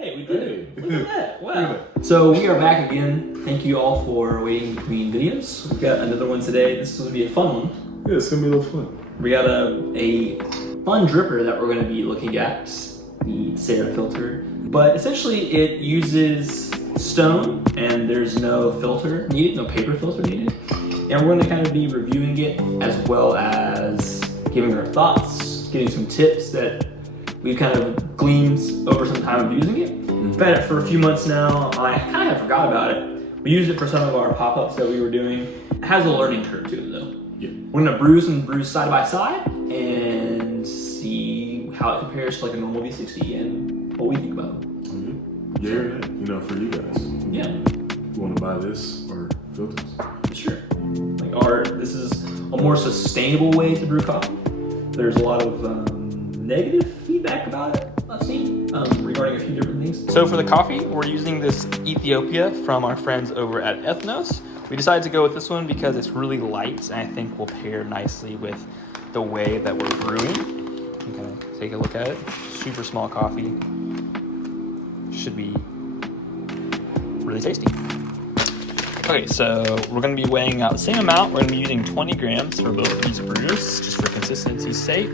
Hey, we did it. Look at that. Wow. So we are back again. Thank you all for waiting between videos. We've got another one today. This is going to be a fun one. Yeah, it's going to be a little fun. We got a fun dripper that we're going to be looking at, the Cera filter. But essentially it uses stone and there's no filter needed, no paper filter needed. And we're going to kind of be reviewing it as well as giving our thoughts, getting some tips that we kind of gleaned over some time of using it. We've had it for a few months now. I kind of forgot about it. We used it for some of our pop-ups that we were doing. It has a learning curve to it though. Yeah. We're gonna brews side by side and see how it compares to like a normal V60 and what we think about them. Yeah, you know, for you guys. Yeah. You want to buy this or filters? Sure. Like this is a more sustainable way to brew coffee. There's a lot of negative feedback about it I've seen regarding a few different things. So for the coffee, we're using this Ethiopia from our friends over at Ethnos. We decided to go with this one because it's really light and I think will pair nicely with the way that we're brewing. You can kind of take a look at it. Super small coffee. Should be really tasty. Okay, so we're gonna be weighing out the same amount. We're gonna be using 20 grams for both of these brews, just for consistency's sake.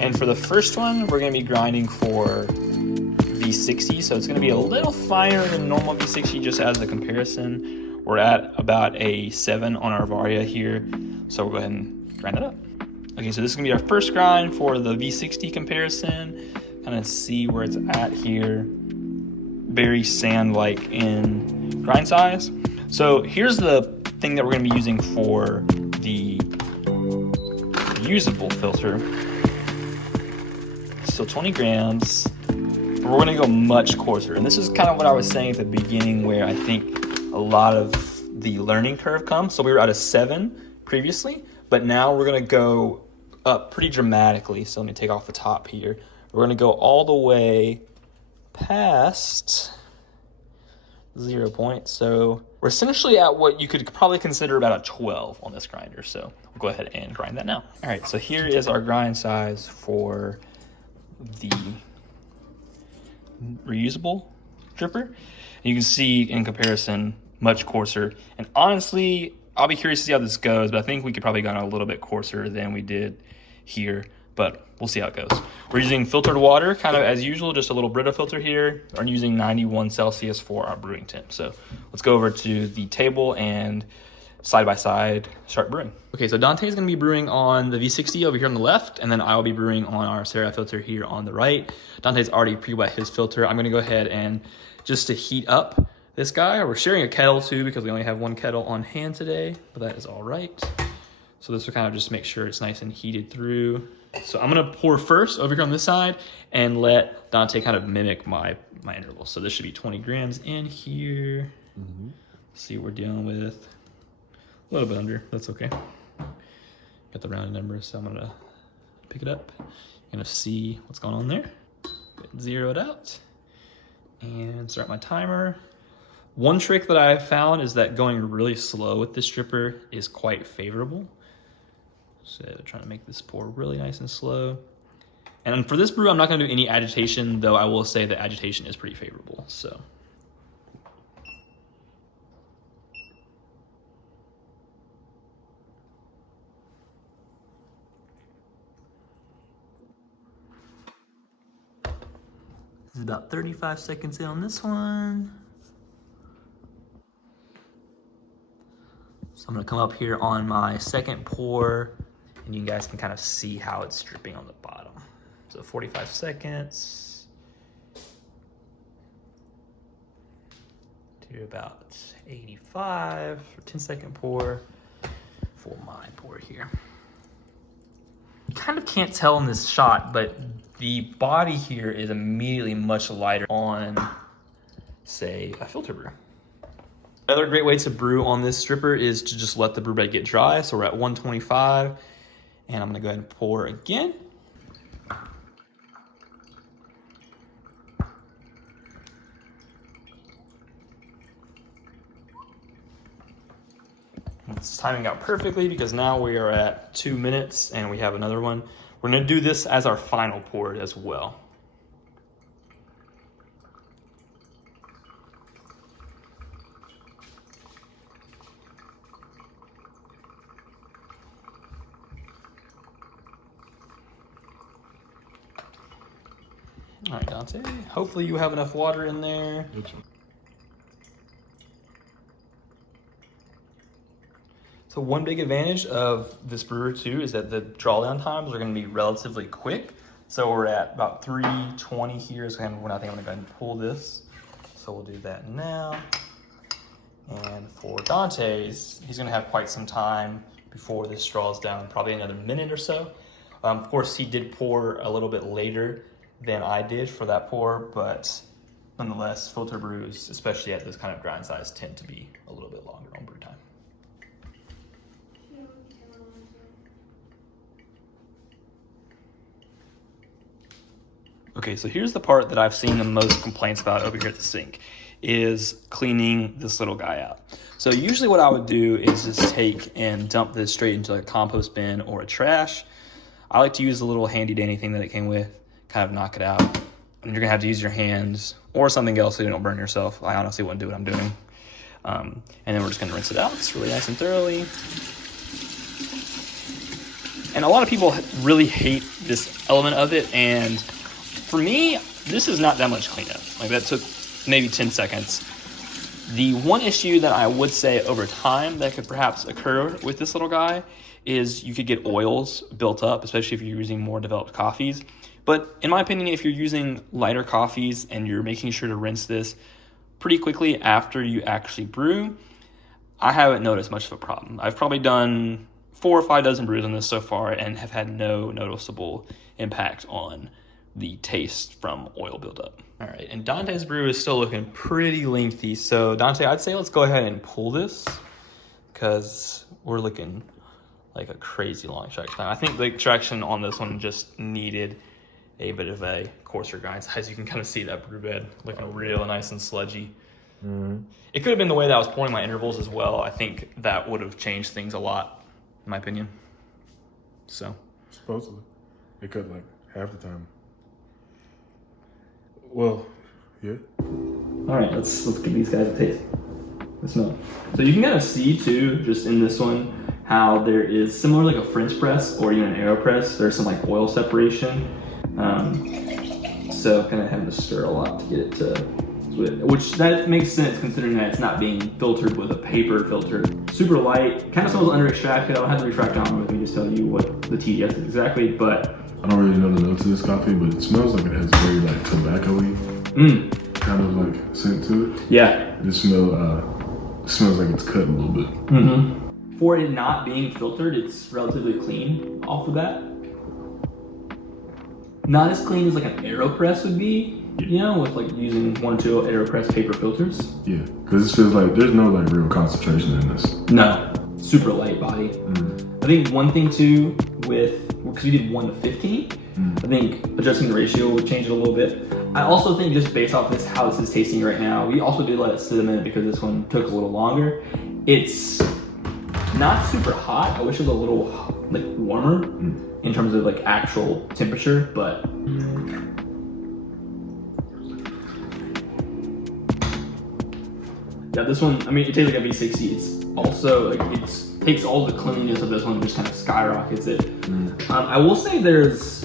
And for the first one, we're gonna be grinding for V60, so it's gonna be a little finer than normal V60 just as a comparison. We're at about a 7 on our Varia here, so we'll go ahead and grind it up. Okay, so this is gonna be our first grind for the V60 comparison. Kind of see where it's at here. Very sand-like in grind size. So here's the thing that we're gonna be using for the reusable filter. So 20 grams, but we're gonna go much coarser. And this is kind of what I was saying at the beginning where I think a lot of the learning curve comes. So we were at a 7 previously, but now we're gonna go up pretty dramatically. So let me take off the top here. We're gonna go all the way past 0 point. So we're essentially at what you could probably consider about a 12 on this grinder. So we'll go ahead and grind that now. All right, so here is our grind size for the reusable dripper. You can see in comparison, much coarser. And honestly, I'll be curious to see how this goes, but I think we could probably go a little bit coarser than we did here, but we'll see how it goes. We're using filtered water, kind of as usual, just a little Brita filter here. We're using 91 Celsius for our brewing temp. So let's go over to the table and side by side start brewing. Okay, so Dante's gonna be brewing on the V60 over here on the left, and then I'll be brewing on our Cera filter here on the right. Dante's already pre-wet his filter. I'm gonna go ahead and just to heat up this guy, we're sharing a kettle too because we only have one kettle on hand today, but that is all right. So this will kind of just make sure it's nice and heated through. So I'm gonna pour first over here on this side and let Dante kind of mimic my interval. So this should be 20 grams in here. See what we're dealing with. A little bit under, that's okay. Got the rounded numbers, so I'm gonna pick it up. You're gonna see what's going on there. Zero it out and start my timer. One trick that I found is that going really slow with this dripper is quite favorable. So trying to make this pour really nice and slow. And for this brew, I'm not gonna do any agitation, though I will say that agitation is pretty favorable, so. This is about 35 seconds in on this one. So I'm gonna come up here on my second pour and you guys can kind of see how it's dripping on the bottom. So 45 seconds to about 85 for 10-second pour for my pour here. You kind of can't tell in this shot, but the body here is immediately much lighter on, say, a filter brew. Another great way to brew on this dripper is to just let the brew bed get dry. So we're at 125, and I'm gonna go ahead and pour again. It's timing out perfectly because now we are at 2 minutes and we have another one. We're gonna do this as our final pour as well. All right, Dante. Hopefully you have enough water in there. So one big advantage of this brewer too is that the drawdown times are going to be relatively quick. So we're at about 3:20 here. So I think I'm going to go ahead and pull this. So we'll do that now. And for Dante's, he's going to have quite some time before this draws down, probably another minute or so. Of course, he did pour a little bit later than I did for that pour, but nonetheless, filter brews, especially at this kind of grind size, tend to be a little bit longer on brew time. Okay, so here's the part that I've seen the most complaints about over here at the sink, is cleaning this little guy out. So usually what I would do is just take and dump this straight into a compost bin or a trash. I like to use the little handy dandy thing that it came with, kind of knock it out. And you're gonna have to use your hands or something else so you don't burn yourself. I honestly wouldn't do what I'm doing. And then we're just gonna rinse it out. It's really nice and thoroughly. And a lot of people really hate this element of it, and for me, this is not that much cleanup. Like, that took maybe 10 seconds. The one issue that I would say over time that could perhaps occur with this little guy is you could get oils built up, especially if you're using more developed coffees. But in my opinion, if you're using lighter coffees and you're making sure to rinse this pretty quickly after you actually brew, I haven't noticed much of a problem. I've probably done 4 or 5 dozen brews on this so far and have had no noticeable impact on the taste from oil buildup. All right, and Dante's brew is still looking pretty lengthy. So Dante, I'd say let's go ahead and pull this because we're looking like a crazy long extraction time. I think the extraction on this one just needed a bit of a coarser grind size. You can kind of see that brew bed looking real nice and sludgy. Mm-hmm. It could have been the way that I was pouring my intervals as well. I think that would have changed things a lot, in my opinion. So Supposedly. It cut like half the time. Well, yeah. All right, let's give these guys a taste. The smell. So you can kind of see too, just in this one, how there is similar like a French press or even an AeroPress. There's some like oil separation. So kind of having to stir a lot to get it to, which that makes sense considering that it's not being filtered with a paper filter. Super light, kind of smells under extracted. I don't have the refractor on with me to tell you what the TDS is exactly, but I don't really know the notes of this coffee, but it smells like it has very like tobacco-y kind of like scent to it. Yeah. It smells like it's cut a little bit. Mm-hmm. For it not being filtered, it's relatively clean off the bat. Not as clean as like an AeroPress would be, you know, with like using 1 or 2 AeroPress paper filters. Yeah, because it feels like there's no like real concentration in this. No, super light body. I think one thing too because we did 1 to 15, I think adjusting the ratio would change it a little bit. I also think just based off this, how this is tasting right now, we also did let it sit a minute because this one took a little longer. It's not super hot. I wish it was a little like warmer in terms of like actual temperature, but yeah, this one, I mean, it tastes like a V60. It's also like takes all the cleanliness of this one and just kind of skyrockets it. I will say there's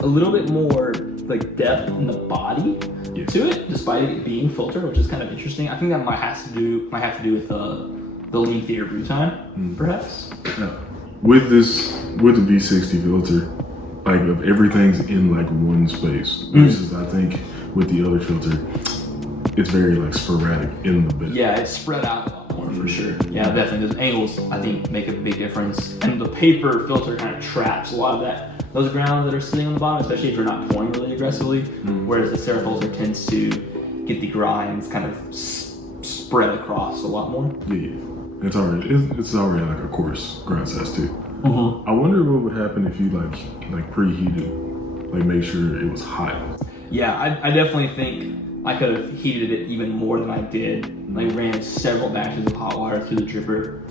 a little bit more like depth in the body to it, despite it being filtered, which is kind of interesting. I think that might have to do with the lengthier brew time, perhaps. Yeah. With the V60 filter, like if everything's in like one space, versus I think with the other filter, it's very like sporadic in the bed. Yeah, it's spread out a lot more for sure. Yeah, definitely. Those angles, I think, make a big difference. And the paper filter kind of traps a lot of those grounds that are sitting on the bottom, especially if you're not pouring really aggressively. Whereas the Cera filter tends to get the grinds kind of spread across a lot more. Yeah, it's already like a coarse grind size too. I wonder what would happen if you like preheated, like make sure it was hot. Yeah, I definitely think I could have heated it even more than I did. Like ran several batches of hot water through the dripper.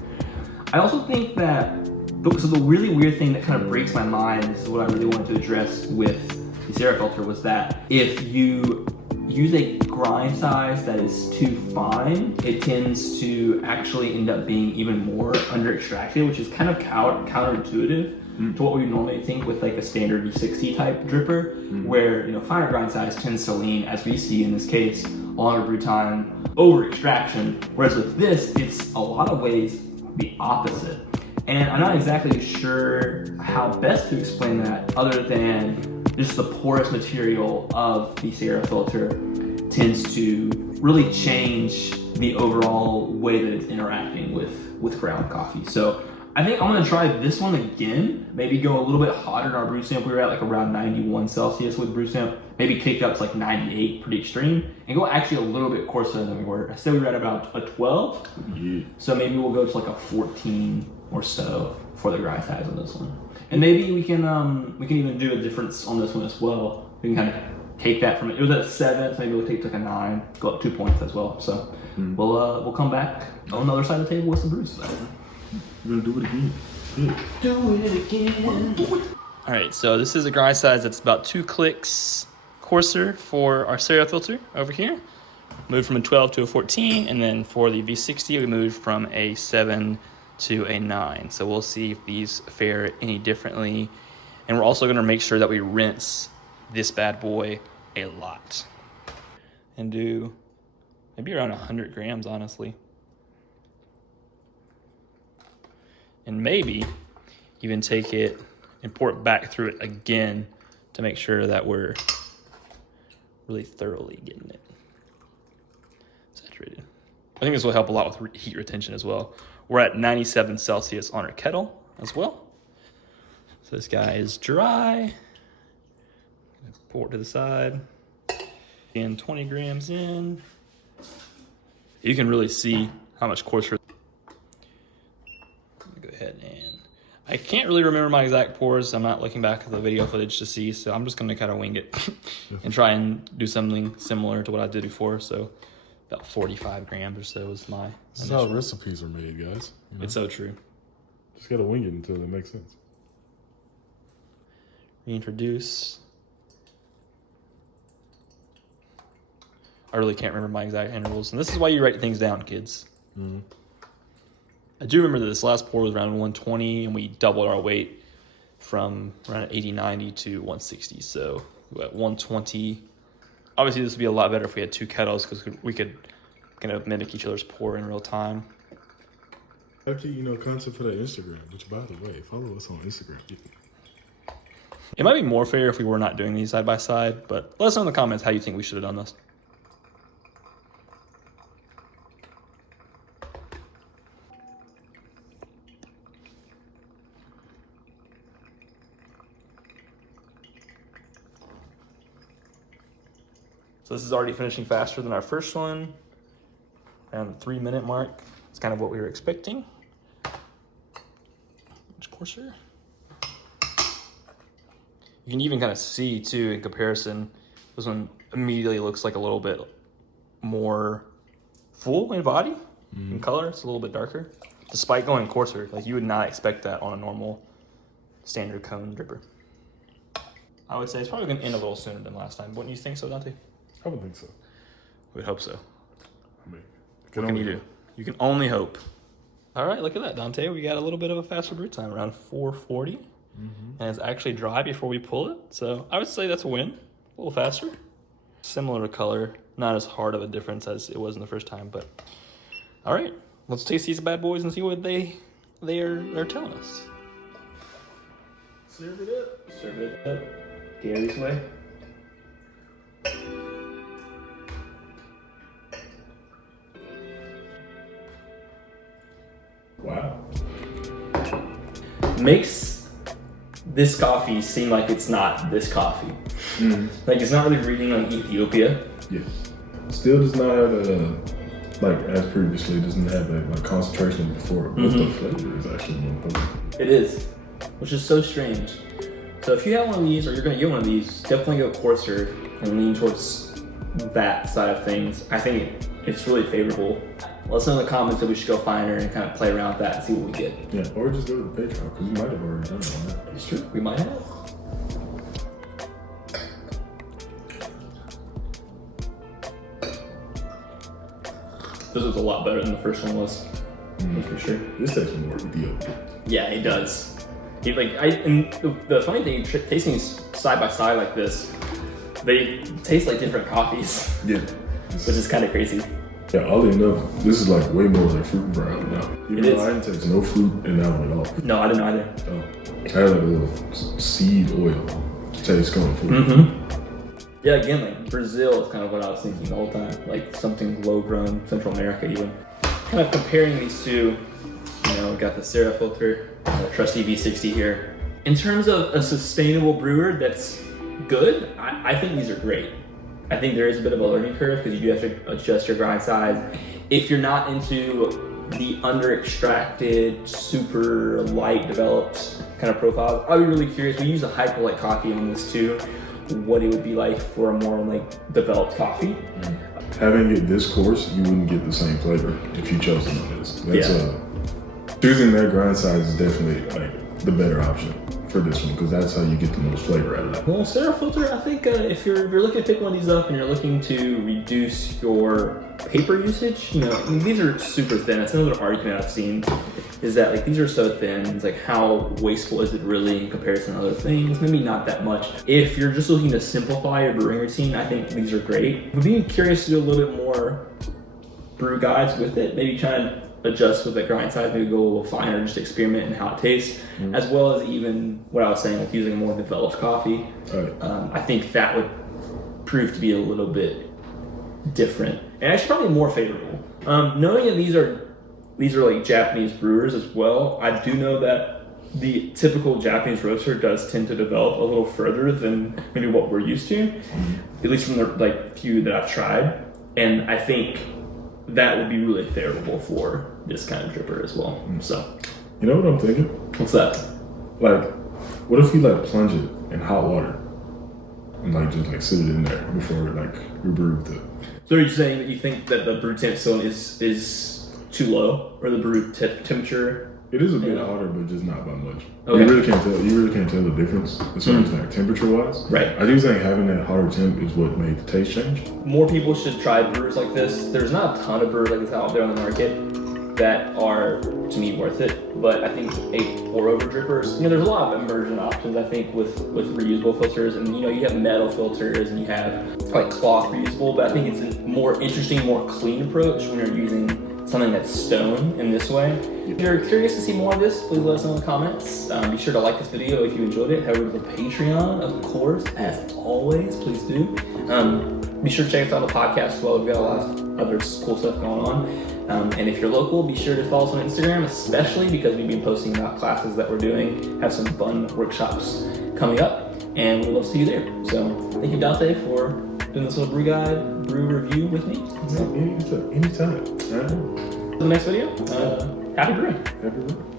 I also think that, so the really weird thing that kind of breaks my mind, this is what I really wanted to address with the Cera filter, was that if you use a grind size that is too fine, it tends to actually end up being even more under extracted, which is kind of counterintuitive. to what we would normally think with like a standard V60 type dripper, where finer grind size tends to lean, as we see in this case, longer brew time over extraction. Whereas with this, it's a lot of ways the opposite. And I'm not exactly sure how best to explain that other than just the porous material of the Cera filter tends to really change the overall way that it's interacting with ground coffee. So I think I'm gonna try this one again, maybe go a little bit hotter in our brew temp. We were at like around 91 Celsius with brew temp, maybe kick it up to like 98, pretty extreme, and go actually a little bit coarser than we were. I said we were at about a 12, so maybe we'll go to like a 14 or so for the grind size on this one. And maybe we can even do a difference on this one as well. We can kind of take that from it. It was at a 7, so maybe we'll take it to like a 9, go up 2 points as well. So we'll come back on the other side of the table with some brews. We're gonna do it again. Yeah. Do it again. All right, so this is a grind size that's about 2 clicks coarser for our Cera filter over here. Moved from a 12 to a 14, and then for the V60, we moved from a 7 to a 9. So we'll see if these fare any differently. And we're also gonna make sure that we rinse this bad boy a lot. And do maybe around 100 grams, honestly. And maybe even take it and pour it back through it again to make sure that we're really thoroughly getting it saturated. I think this will help a lot with heat retention as well. We're at 97 Celsius on our kettle as well. So this guy is dry. Pour it to the side. And 20 grams in. You can really see how much coarser. Go ahead and I can't really remember my exact pours. I'm not looking back at the video footage to see, so I'm just gonna kind of wing it and try and do something similar to what I did before. So about 45 grams or so is my This is how recipes are made, guys. It's so true. Just gotta wing it until it makes sense. Reintroduce. I really can't remember my exact intervals, and this is why you write things down, kids. I do remember that this last pour was around 120, and we doubled our weight from around 80, 90 to 160. So we're at 120. Obviously, this would be a lot better if we had 2 kettles because we could kind of mimic each other's pour in real time. Actually, concept for that Instagram, which, by the way, follow us on Instagram. It might be more fair if we were not doing these side by side, but let us know in the comments how you think we should have done this. So this is already finishing faster than our first one, around the 3-minute mark. It's kind of what we were expecting. Much coarser. You can even kind of see too in comparison, this one immediately looks like a little bit more full in body. In color, it's a little bit darker. Despite going coarser, like you would not expect that on a normal standard cone dripper. I would say it's probably gonna end a little sooner than last time. Wouldn't you think so, Dante? I would think so. We would hope so. I mean, what can you do? You can only hope. All right, look at that, Dante. We got a little bit of a faster brew time, around 440. And it's actually dry before we pull it. So I would say that's a win. A little faster. Similar color, not as hard of a difference as it was in the first time, but all right, let's taste these bad boys and see what they're telling us. serve it up. Serve it up. Gary's way. Wow. Makes this coffee seem like it's not this coffee. Like it's not really reading like Ethiopia. Yes. Still does not have a, like as previously, doesn't have a like concentration before, but the flavor is actually more important. It is, which is so strange. So if you have one of these or you're gonna get one of these, definitely go coarser and lean towards that side of things. I think it's really favorable. Let us know in the comments if we should go finer and kind of play around with that and see what we get. Yeah, or just go to the Patreon because you might have already done it on that. It's true, we might have. This was a lot better than the first one was, for sure. This tastes more Ethiopian. Yeah, it does. And the funny thing, tasting side by side like this, they taste like different coffees. Yeah. Which is kind of crazy. Yeah, oddly enough, this is like way more like fruit brown now. Even though I didn't taste no fruit in that one at all. No, I didn't either. Oh. I had like a little seed oil taste going for it. Yeah, again, like Brazil is kind of what I was thinking the whole time. Like something low grown, Central America even. Kind of comparing these two, you know, we got the Cera filter, the trusty V60 here. In terms of a sustainable brewer that's good, I think these are great. I think there is a bit of a learning curve because you do have to adjust your grind size. If you're not into the under-extracted, super light developed kind of profiles, I'd be really curious. We use a hyper-light coffee on this too. What it would be like for a more like developed coffee. Having it this coarse, you wouldn't get the same flavor if you chose them like this. That's choosing that grind size is definitely like the better option for this one because that's how you get the most flavor out of that. Well, Cera filter, I think if you're looking to pick one of these up and you're looking to reduce your paper usage, you know, I mean, these are super thin. That's another argument I've seen is that like these are so thin. It's like how wasteful is it really in comparison to other things? Maybe not that much. If you're just looking to simplify your brewing routine, I think these are great. I'd be curious to do a little bit more brew guides with it. Maybe try and adjust with the grind size, maybe go a little finer, just experiment in how it tastes, as well as even what I was saying, like using a more developed coffee. I think that would prove to be a little bit different and actually probably more favorable. Knowing that these are like Japanese brewers as well, I do know that the typical Japanese roaster does tend to develop a little further than maybe what we're used to, at least from the like few that I've tried, and I think that would be really favorable for this kind of dripper as well. So, you know what I'm thinking? What's that? Like, what if we like plunge it in hot water and like just like sit it in there before like we brew with it? So are you saying that you think that the brew temp still is too low, or the brew temperature? It is a bit hotter, but just not by much. Okay. You really can't tell. You really can't tell the difference as far as like temperature wise. Right. I do think having that hotter temp is what made the taste change. More people should try brewers like this. There's not a ton of brewers like this out there on the market that are, to me, worth it. But I think pour over drippers, you know, there's a lot of immersion options, I think, with reusable filters. And, you know, you have metal filters and you have like cloth reusable, but I think it's a more interesting, more clean approach when you're using something that's stone in this way. If you're curious to see more of this, please let us know in the comments. Be sure to like this video if you enjoyed it. Head over to the Patreon, of course, as always, please do. Be sure to check us out on the podcast as well. We've got a lot of other cool stuff going on. And if you're local, be sure to follow us on Instagram, especially because we've been posting about classes that we're doing, have some fun workshops coming up, and we'd love to see you there. So thank you, Dante, for doing this little brew review with me. So, Anytime. the next video, happy brewing. Happy brewing.